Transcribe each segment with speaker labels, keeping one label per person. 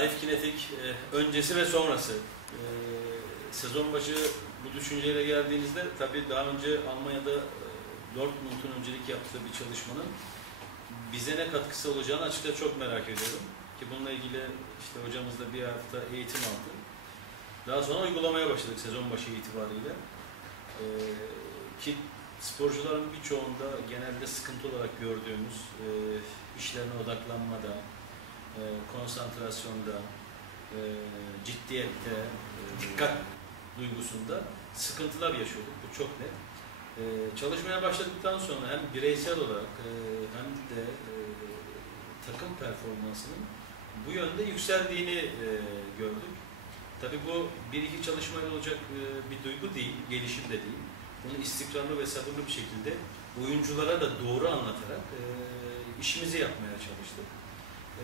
Speaker 1: Life Kinetic e, öncesi ve sonrası. E, sezon başı bu düşünceyle geldiğinizde tabii daha önce Almanya'da e, Dortmund'un öncelik yaptığı bir çalışmanın bize ne katkısı olacağını açıkçası çok merak ediyorum. Ki bununla ilgili işte hocamızla bir hafta eğitim aldı. Daha sonra uygulamaya başladık sezon başı itibariyle. Ee, ki sporcuların birçoğunda genelde sıkıntı olarak gördüğümüz e, işlerine odaklanmada, e, konsantrasyonda, e, ciddiyette, e, dikkat duygusunda sıkıntılar yaşıyorduk. Bu çok net. E, çalışmaya başladıktan sonra hem bireysel olarak e, hem de e, takım performansının bu yönde yükseldiğini e, gördük. Tabii bu bir iki çalışmayla olacak e, bir duygu değil, gelişim de değil. Bunu istikrarlı ve sabırlı bir şekilde oyunculara da doğru anlatarak e, işimizi yapmaya çalıştık. E,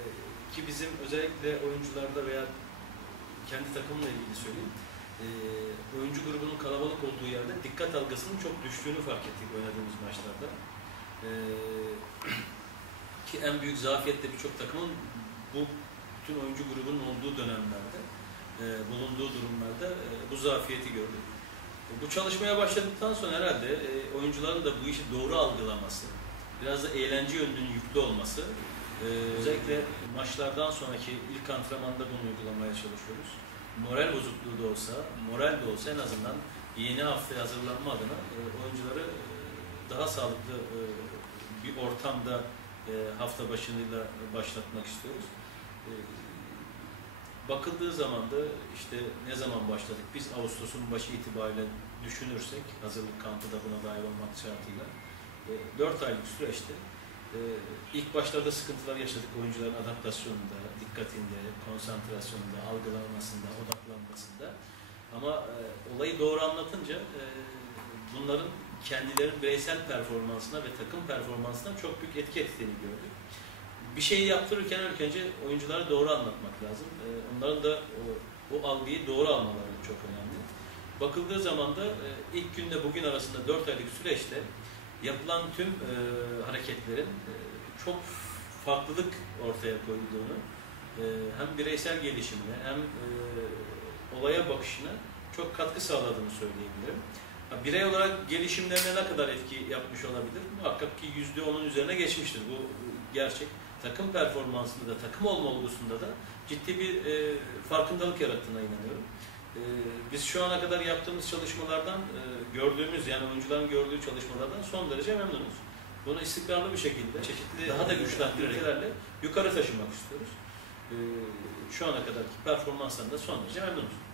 Speaker 1: ki bizim özellikle oyuncularda veya kendi takımla ilgili söyleyeyim, e, oyuncu grubunun kalabalık olduğu yerde dikkat algısının çok düştüğünü fark ettik oynadığımız maçlarda. E, ki en büyük zafiyette birçok takımın bu bütün oyuncu grubunun olduğu dönemlerde, e, bulunduğu durumlarda e, bu zafiyeti gördük. E, bu çalışmaya başladıktan sonra herhalde e, oyuncuların da bu işi doğru algılaması, biraz da eğlence yönünün yüklü olması, e, özellikle maçlardan sonraki ilk antrenmanda bunu uygulamaya çalışıyoruz. Moral bozukluğu da olsa, moral de olsa en azından yeni haftaya hazırlanma adına e, oyuncuları e, daha sağlıklı e, bir ortamda hafta başında başlatmak istiyoruz. Bakıldığı zaman da işte ne zaman başladık? Biz Ağustos'un başı itibariyle düşünürsek, hazırlık kampı da buna dahil olmak şartıyla, e, 4 aylık süreçte e, ilk başlarda sıkıntılar yaşadık oyuncuların adaptasyonunda, dikkatinde, konsantrasyonunda, algılamasında, odaklanmasında. Ama e, olayı doğru anlatınca e, bunların kendilerinin bireysel performansına ve takım performansına çok büyük etki ettiğini gördük. Bir şeyi yaptırırken ilk önce oyunculara doğru anlatmak lazım. E, onların da o, o algıyı doğru almaları çok önemli. Bakıldığı zaman da e, ilk günde bugün arasında 4 aylık süreçte yapılan tüm e, hareketlerin e, çok farklılık ortaya koyduğunu e, hem bireysel gelişimine hem e, olaya bakışına çok katkı sağladığını söyleyebilirim. Birey olarak gelişimlerine ne kadar etki yapmış olabilir? Muhakkak ki yüzde onun üzerine geçmiştir. Bu gerçek. Takım performansında da, takım olma olgusunda da ciddi bir e, farkındalık yarattığına inanıyorum. E, biz şu ana kadar yaptığımız çalışmalardan, e, gördüğümüz yani oyuncuların gördüğü çalışmalardan son derece memnunuz. Bunu istikrarlı bir şekilde, çeşitli daha da güçlendirmelerle yukarı taşımak istiyoruz. E, şu ana kadarki performanslarında son derece memnunuz.